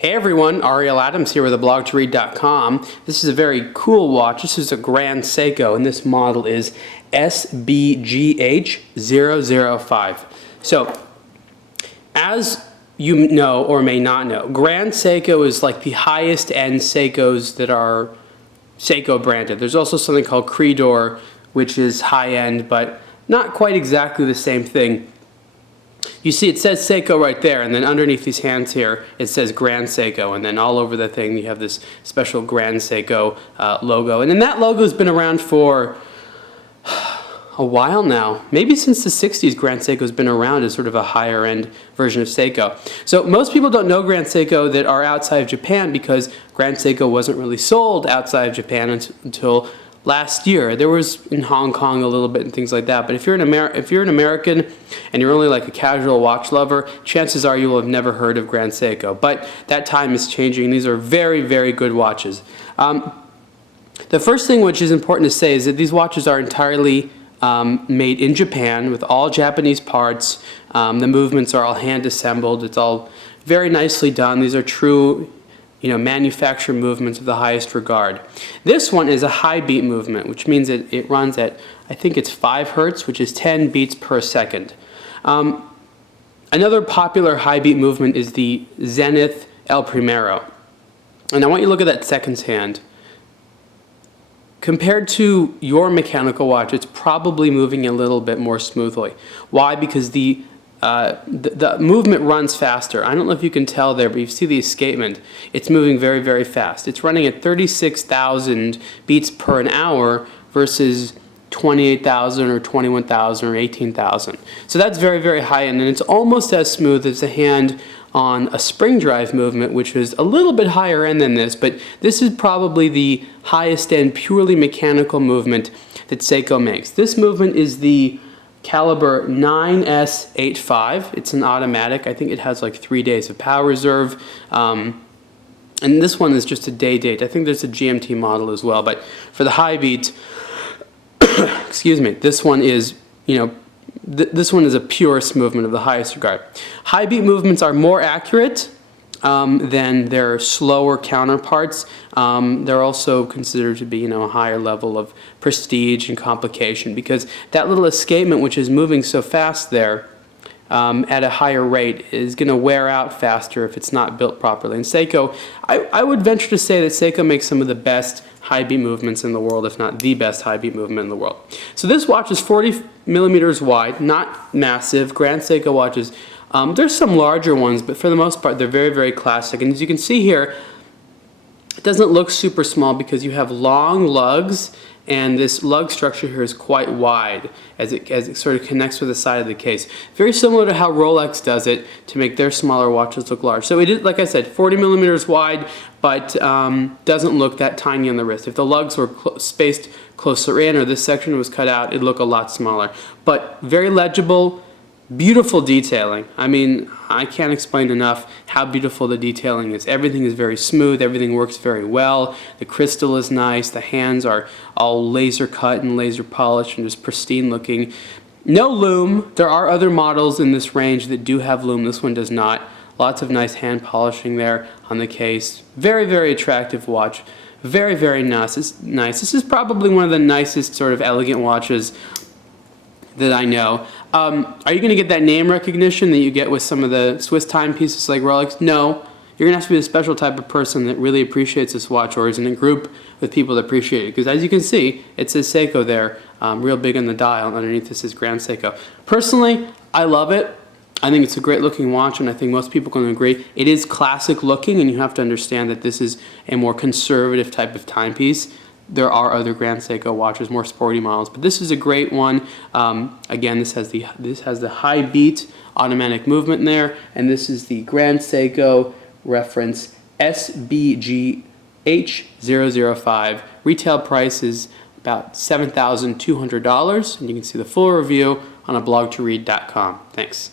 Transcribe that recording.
Hey everyone, Ariel Adams here with theblogtoread.com. This is a very cool watch. This is a Grand Seiko, and this model is SBGH005. So, as you know or may not know, Grand Seiko is like the highest end Seikos that are Seiko branded. There's also something called Creedor, which is high end, but not quite exactly the same thing. You see it says Seiko right there, and then underneath these hands here it says Grand Seiko, and then all over the thing you have this special Grand Seiko logo. And then that logo's been around for a while now. Maybe since the 60s Grand Seiko's been around as sort of a higher end version of Seiko. So most people don't know Grand Seiko that are outside of Japan, because Grand Seiko wasn't really sold outside of Japan until last year. There was in Hong Kong a little bit and things like that, but if you're an American and you're only like a casual watch lover, chances are you will have never heard of Grand Seiko. But that time is changing. These are very, very good watches. The first thing which is important to say is that these watches are entirely made in Japan with all Japanese parts. The movements are all hand assembled. It's all very nicely done. These are true, manufacturer movements of the highest regard. This one is a high beat movement, which means it runs at, I think it's 5 hertz, which is 10 beats per second. Another popular high beat movement is the Zenith El Primero. And I want you to look at that seconds hand. Compared to your mechanical watch, it's probably moving a little bit more smoothly. Why? Because the movement runs faster. I don't know if you can tell there, but you see the escapement. It's moving very, very fast. It's running at 36,000 beats per an hour versus 28,000 or 21,000 or 18,000. So that's very, very high end, and it's almost as smooth as a hand on a spring drive movement, which is a little bit higher end than this, but this is probably the highest end purely mechanical movement that Seiko makes. This movement is the caliber 9S85. It's an automatic. I think it has like 3 days of power reserve. And this one is just a day date. I think there's a GMT model as well. But for the high beat, excuse me, this one is, this one is a purest movement of the highest regard. High beat movements are more accurate than their slower counterparts. They're also considered to be, a higher level of prestige and complication, because that little escapement, which is moving so fast there at a higher rate, is going to wear out faster if it's not built properly. And Seiko, I would venture to say that Seiko makes some of the best high beat movements in the world, if not the best high beat movement in the world. So this watch is 40 millimeters wide, not massive. Grand Seiko watches, there's some larger ones, but for the most part they're very, very classic. And as you can see here, it doesn't look super small because you have long lugs, and this lug structure here is quite wide as it sort of connects with the side of the case. Very similar to how Rolex does it to make their smaller watches look large. So it is, like I said, 40 millimeters wide, but doesn't look that tiny on the wrist. If the lugs were spaced closer in, or this section was cut out, it'd look a lot smaller. But very legible. Beautiful detailing. I mean, I can't explain enough how beautiful the detailing is. Everything is very smooth. Everything works very well. The crystal is nice. The hands are all laser cut and laser polished and just pristine looking. No loom. There are other models in this range that do have loom. This one does not. Lots of nice hand polishing there on the case. Very, very attractive watch. Very, very nice. This is probably one of the nicest sort of elegant watches that I know. Are you going to get that name recognition that you get with some of the Swiss timepieces like Rolex? No. You're going to have to be a special type of person that really appreciates this watch, or is in a group with people that appreciate it. Because as you can see, it says Seiko there, real big on the dial, and underneath this is Grand Seiko. Personally, I love it. I think it's a great looking watch, and I think most people can agree. It is classic looking, and you have to understand that this is a more conservative type of timepiece. There are other Grand Seiko watches, more sporty models, but this is a great one. Again, this has the high beat automatic movement there, and this is the Grand Seiko reference SBGH005. Retail price is about $7,200, and you can see the full review on blogtoread.com. Thanks.